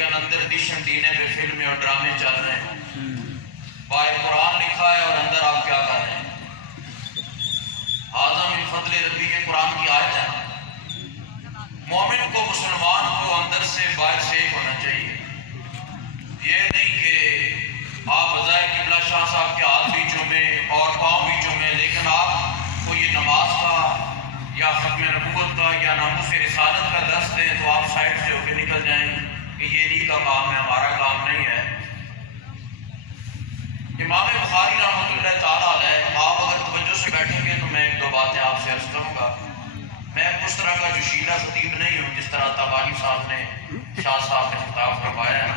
لیکن اندر دشن دینے پہ فلمیں اور ڈرامے چل رہے ہیں. باہر قرآن لکھا ہے اور اندر آپ کیا کر رہے ہیں؟ اعظم الفضل ربی کے قرآن کی آیت ہے. مومن کو مسلمان کو اندر سے باہر سے ایک ہونا چاہیے. یہ نہیں کہ آپ بظاہر قبلہ شاہ صاحب کے ہاتھ بھی چومیں اور پاؤں بھی چومیں، لیکن آپ کو یہ نماز کا یا ختم نبوت کا یا ناموس رسالت کا درس دیں تو آپ سائڈ سے ہو کے نکل جائیں کہ یہ نہیں کا کام ہے، ہمارا کام نہیں ہے. امام بخاری رحمۃ اللہ تعالیٰ علیہ، آپ اگر توجہ سے بیٹھیں گے تو میں ایک دو باتیں آپ سے عرض کروں گا. میں اس طرح کا جوشیلہ خطیب نہیں ہوں جس طرح تبانی صاحب نے شاہ صاحب نے خطاب کروایا ہے.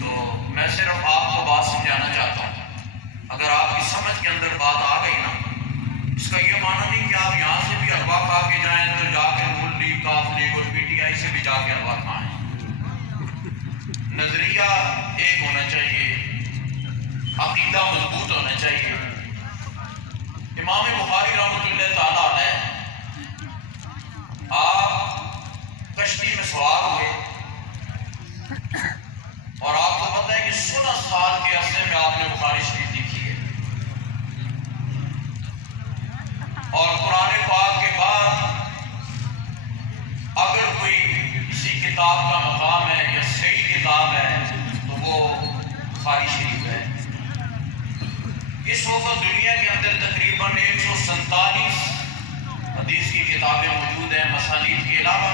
تو میں صرف آپ کو بات سمجھانا چاہتا ہوں. اگر آپ کی سمجھ کے اندر بات آ گئی نا، اس کا یہ معنی نہیں کہ آپ یہاں سے بھی حلوہ کھا کے جائیں تو جا کے نون لیگ، کاف لیگ اور پی ٹی آئی سے بھی جا کے حلوہ کھائیں. نظریہ ایک ہونا چاہیے، عقیدہ مضبوط ہونا چاہیے. امام بخاری رحمۃ اللہ تعالیٰ علیہ، آپ کشتی میں سوار ہوئے اور آپ کو پتہ ہے کہ 16 سال کے عرصے میں آپ نے بخاری شریف لکھی ہے. اور قرآن پاک کے بعد اگر کوئی کسی کتاب کا مقام ہے یا صحیح کتاب ہے تو وہ بخاری شریف ہے. اس وقت دنیا کے اندر تقریباً 147 حدیث کی کتابیں موجود ہیں، مسانید کے علاوہ،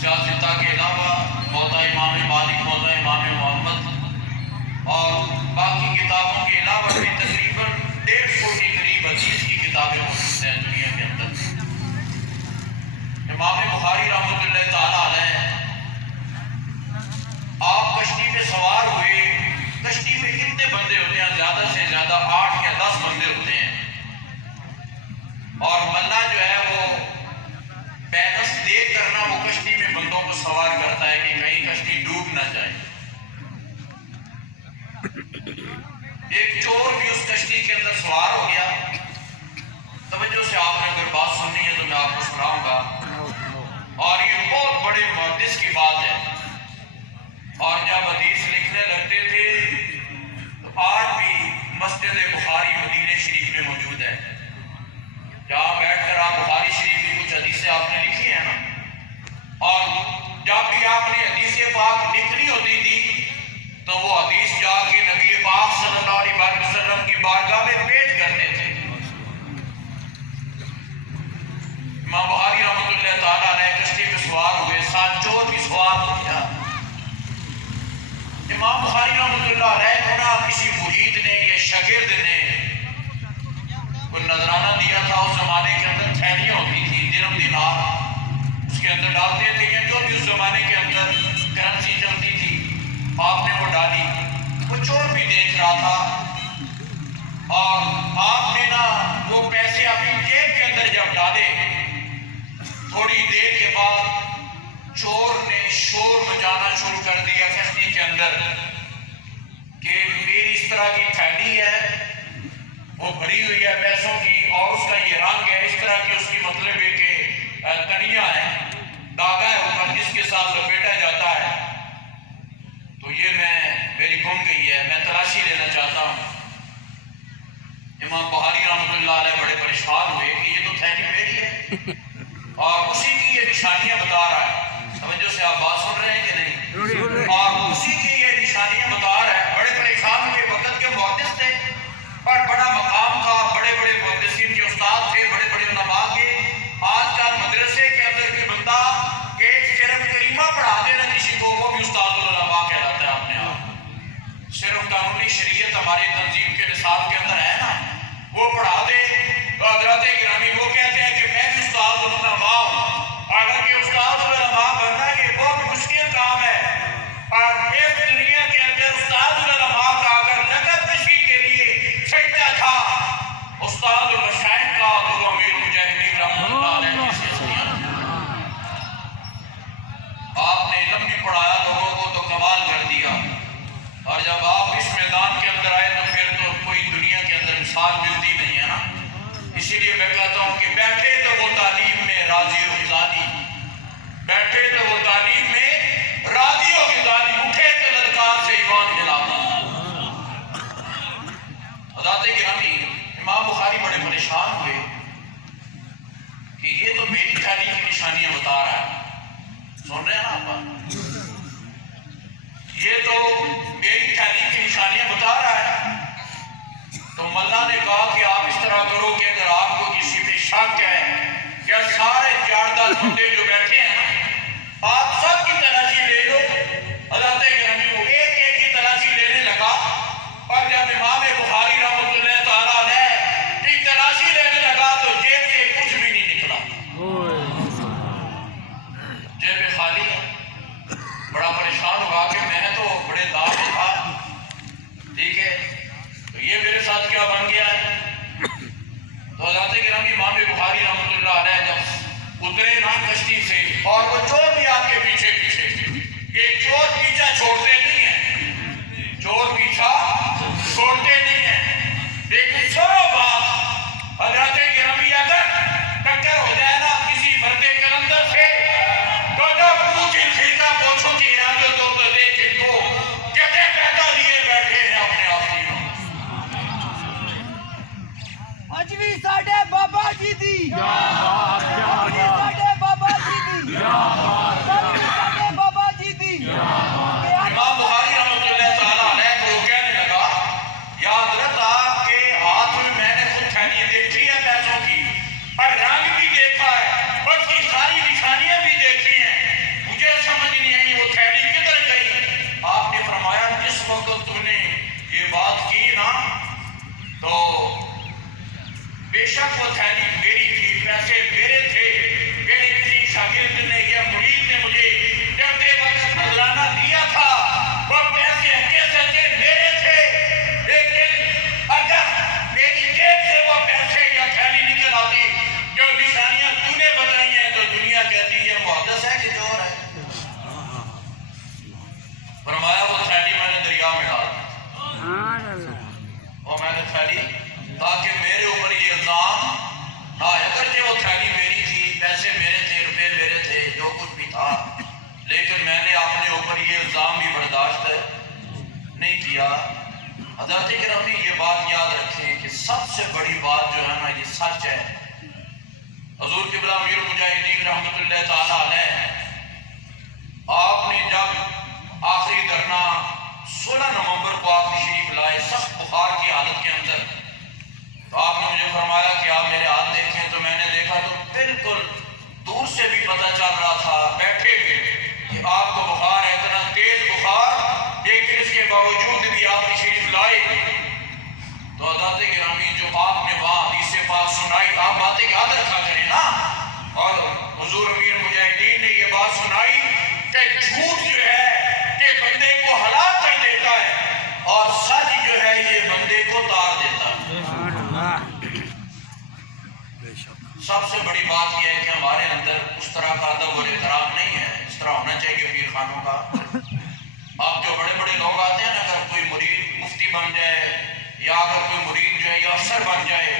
سیاستہ کے علاوہ، موطا امام مالک، موطا امام محمد اور باقی کتابوں کے علاوہ بھی تقریباً 150 کے قریب حدیث کی کتابیں موجود ہیں دنیا کے اندر. امام بخاری رحمۃ اللہ تعالیٰ علیہ، آپ کشتی پہ سوار ہوئے. کشتی میں کتنے بندے ہوتے ہیں؟ زیادہ سے زیادہ 8 یا 10 بندے ہوتے ہیں. اور بندہ جو ہے وہ بیلنس دیکھ کرنا وہ کشتی میں بندوں کو سوار کرتا ہے کہ کہیں کشتی ڈوب نہ جائے. ایک چور بھی اس کشتی کے اندر سوار ہو گیا. توجہ سے آپ نے اگر بات سننی ہے تو میں آپ کو سناؤں گا. اور یہ بہت بڑے محدث کی بات ہے. اور جب حدیث لکھنے لگتے تھے تو آج بھی مسجد بخاری مدینہ شریف میں موجود ہے. جہاں بیٹھ کر آپ بخاری شریف کی کچھ حدیثیں آپ نے لکھی ہیں نا، اور جب بھی آپ نے حدیث پاک لکھنی ہوتی تھی تو وہ حدیث جا کے نبی پاک صلی اللہ علیہ وسلم کی بارگاہ میں پیش کرتے تھے. امام بخاری رحمۃ اللہ تعالیٰ علیہ کشتی پہ سوار ہوئے، ساتھ چور بھی سوار ہو گیا. امام بخاری رحمۃ اللہ علیہ کو نا کسی مرید نے یا شاگرد نے کوئی نذرانہ دیا تھا. اس زمانے کے اندر تھیلیاں ہوتی تھی، درہم دینار اس کے اندر ڈالتے تھے، یا جو بھی اس زمانے کے اندر کرنسی چلتی تھی آپ نے وہ ڈالی. وہ چور بھی دیکھ رہا تھا اور آپ نے نا وہ پیسے اپنی جیب کے اندر جب ڈالے، تھوڑی دیر کے بعد چور نے شور مچانا شروع کر دیا کشتی کے اندر کہ میری اس طرح کی تھیلی ہے، وہ بھری ہوئی ہے پیسوں کی، اور اس کا یہ رنگ ہے اس طرح کی، اس کی مطلب ہے کہ تنیاں ہے، داغا ہے اوپر جس کے ساتھ لپیٹا جاتا ہے. تو یہ میری گم گئی ہے، میں تلاشی لینا چاہتا ہوں. امام بخاری رحمۃ اللہ علیہ بڑے پریشان ہوئے کہ یہ تو تھیلی میری ہے اور اسی کی یہ نشانیاں بتا رہا ہے. توجہ سے آپ بات سن رہے ہیں کہ نہیں؟ اور اسی کی یہ نشانیاں بتا رہا ہے. بڑے پریشان ہوئے. وقت کے محدث تھے اور بڑا مقام تھا، بڑے بڑے محدثین کے استاد تھے، بڑے بڑے علماء کے. آج کل مدرسے کے اندر بھی بندہ کہ صرف کلمہ پڑھا دے نا کسی کو، وہ بھی استاد العلماء کہلاتا ہے اپنے آپ. صرف قانونی شریعت ہماری تنظیم کے نصاب کے اندر ہے نا، وہ پڑھا دے تو حضرات گرامی وہ کہتے ہیں کہ میں بھی استاد العلماء ہوں. حالانکہ استاد العلماء بننا یہ بہت مشکل کام ہے. اور اس دنیا کے اندر استاد العلماء کا اگر لقب کسی کے لیے سجدہ تھا استاد المشائخ کا، تو وہ امیر المجاہدین رحمۃ اللہ علیہ آپ نے علم بھی پڑھایا لوگوں کو تو کمال کر دیا. اور جب آپ اس میدان کے اندر آئے تو پھر تو کوئی دنیا کے اندر مثال ملتی نہیں ہے نا. اسی لیے میں کہتا ہوں کہ بیٹھے تو وہ تعلیم میں راضی و خزانی، بیٹھے تو وہ تعلیم میں راضی و دوں گا. یہ تو میری تحریک کی نشانیاں بتا رہا ہے. تو ملا نے کہا کہ آپ اس طرح کرو کہ اگر آپ کو کسی پہ شک ہے کہ سارے جاردار بندے جو بیٹھے ہیں آپ سب کی تلاشی لے لو. حضرت گرامی وہ ایک ایک کی تلاشی لینے لگا اور جب امام بخاری رحمۃ اللہ تعالیٰ علیہ کی تلاشی لینے لگا تو جیب سے کچھ بھی نہیں نکلا. جیب خالی ہے. بڑا پریشان ہوا کہ میں تو بڑے دام میں تھا. ٹھیک ہے تو یہ میرے ساتھ کیا بن گیا ہے. تو حضرت گرامی امام بخاری رحمۃ اللہ علیہ جب اترے نا کشتی سے اور وہ چور بھی آپ کے پیچھے پیچھے. یہ چور پیچھا چھوڑتے نہیں ہیں. چور پیچھا چھوڑتے نہیں ہیں. لیکن سنو بات حضرت گرامی اگر ٹکر ہو جائے نا کسی مرد کلندر سے تو جب پوچھ فرقہ پوچھو کہ ارادہ تو دیکھ ان کو کہتے پیدا لیے بیٹھے ہیں اپنے آپ کی. اج بھی ساڈے بابا جی دی ساڈے بابا جی دی ساڈے بابا جی دی. امام بخاری رحمۃ اللہ تعالیٰ علیہ کو کہنے لگا یا حضرت آپ کے ہاتھ میں میں نے خود تھیلی دیکھی ہے پیسوں کی اور رنگ بھی دیکھا ہے اور اس کی ساری نشانیاں بھی دیکھی ہیں. مجھے سمجھ نہیں آئی وہ تھیلی کدھر گئی. آپ نے فرمایا جس وقت تم نے یہ بات کی نا تو بے شک وہ تھیلی میری تھی. پیسے میرے تھے. میرے کسی شاگرد نے یا مرید نے مجھے جاتے وقت نذرانہ دیا تھا. وہ پیسے ہکے سچے میرے تھے. لیکن اگر میری جیب سے وہ پیسے یا تھیلی نکل آتی جو نشانیاں تو نے بتائی ہیں تو دنیا کہتی ہے محدث ہے کہ چور ہے. فرمایا وہ تھیلی میں نے دریا میں ڈال دی. اور میں نے تھیلی تاکہ میرے اوپر یہ الزام نہ اگرچہ وہ تھیلی میری تھی پیسے میرے تھے روپے میرے تھے جو کچھ بھی تھا لیکن میں نے اپنے اوپر یہ الزام بھی برداشت نہیں کیا. حضرت گرامی یہ بات یاد رکھیں کہ سب سے بڑی بات جو ہے نا یہ سچ ہے. حضور قبلہ امیر المجاہدین رحمۃ اللہ تعالیٰ علیہ آپ نے جب آخری دھرنا 16 نومبر کو آپ تشریف لائے سخت بخار کی حالت کے اندر تو آپ نے مجھے فرمایا کہ آپ میرے ہاتھ دیکھیں تو میں نے دیکھا تو بالکل دور سے بھی پتہ چل رہا تھا بیٹھے ہوئے کہ آپ کو بخار ہے. اتنا تیز بخار لیکن اس کے باوجود بھی آپ تشریف لائے. تو حضرت گرامی جو آپ نے وہاں حدیث پاک سنائی آپ باتیں یاد رکھا کریں نا. اور حضور امیر مجاہدین نے یہ بات سنائی کہ جھوٹ جو ہے کہ بندے کو ہلاک کر دیتا ہے اور سچ جو ہے یہ بندے کو تار دیتا ہے. سب سے بڑی بات یہ ہے کہ ہمارے اندر اس طرح کا ادب اور احترام نہیں ہے. اس طرح ہونا چاہیے پیر خانوں کا. آپ جو بڑے بڑے لوگ آتے ہیں نا اگر کوئی مرید مفتی بن جائے یا اگر کوئی مرید جو ہے یا افسر بن جائے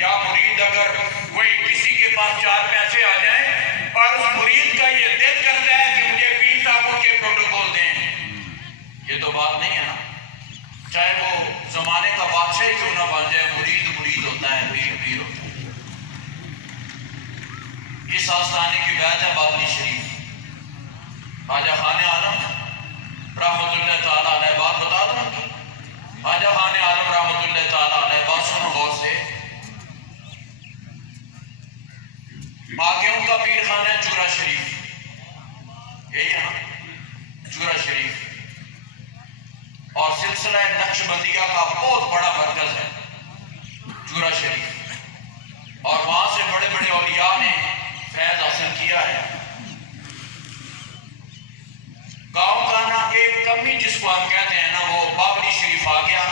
یا مرید اگر کوئی کسی کے پاس 4 پیسے آ جائیں اور اس مرید کا یہ دل کرتا ہے کہ مجھے پیر صاحب کے پروٹوکول دیں یہ تو بات نہیں ہے نا. چاہے وہ زمانے کا بادشاہ ہی کیوں نہ بن جائے مرید مرید ہوتا ہے پیر پیر ہوتا ہے. اس آستانے کی بیعت ہے بابلی شریف. خواجہ خان عالم رحمۃ اللہ تعالیٰ علیہ بات بتا دوں. خواجہ خان عالم رحمۃ اللہ تعالیٰ علیہ بات سنو غور سے. آگے ان کا پیر خانہ ہے چورا شریف. یہی ہے نا چورا شریف. اور سلسلہ نقش بندیہ کا بہت بڑا مرکز ہے چورا شریف. اور وہاں سے بڑے بڑے اولیاء نے فیض حاصل کیا ہے. گاؤں کا نا ایک کمی جس کو ہم کہتے ہیں نا وہ بابلی شریف آ گیا.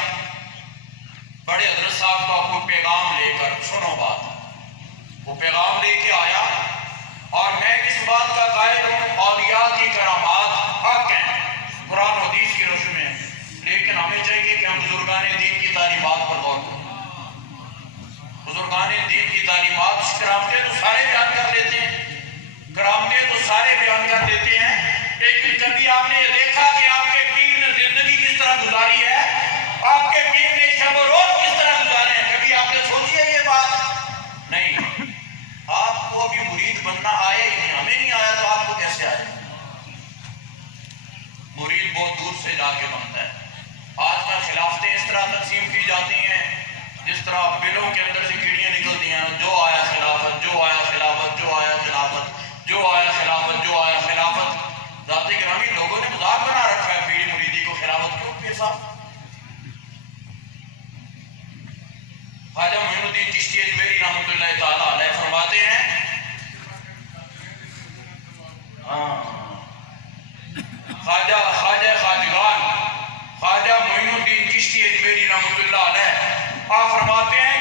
بڑے حضرت صاحب کا کوئی پیغام لے کر سنو بات. وہ پیغام لے کے آیا اور میں اس بات کا قائل ہوں اولیاء کی کرامات حق ہیں قرآن و حدیث کی روشنی میں. لیکن ہمیں چاہیے کہ ہم بزرگان دین کی تعلیمات پر غور کریں. بزرگان دین کی تعلیمات کرامتیں تو سارے بیان کر لیتے ہیں. کرامتیں تو سارے بیان کر دیتے ہیں لیکن کبھی آپ نے یہ دیکھا کہ آپ کے پیر نے زندگی کس طرح گزاری ہے آپ کے پیر نے شب و روز کس طرح گزارے ہیں. کبھی آپ نے سوچی ہے یہ بات نہیں. آپ کو ابھی مرید بننا آیا ہی نہیں. ہمیں نہیں آیا تو آپ کو کیسے آئے. جا کے بنتا ہے. آج کل خلافتیں اس طرح تقسیم کی جاتی ہیں جس طرح بلوں کے اندر سے کیڑیاں نکلتی ہیں. جو آیا خلافت، جو آیا خلافت، جو آیا خلافت، جو آیا خلافت، جو آیا خلافت. ذات گرامی لوگوں نے مذاق بنا رکھا ہے پیری مریدی کو خلافت کیوں پیسا. خواجہ معین الدین چشتی اجمیری رحمۃ اللہ تعالیٰ علیہ فرماتے ہیں خواجہ خواجگان خواجہ معین الدین چشتی اجمیری رحمۃ اللہ علیہ آپ فرماتے ہیں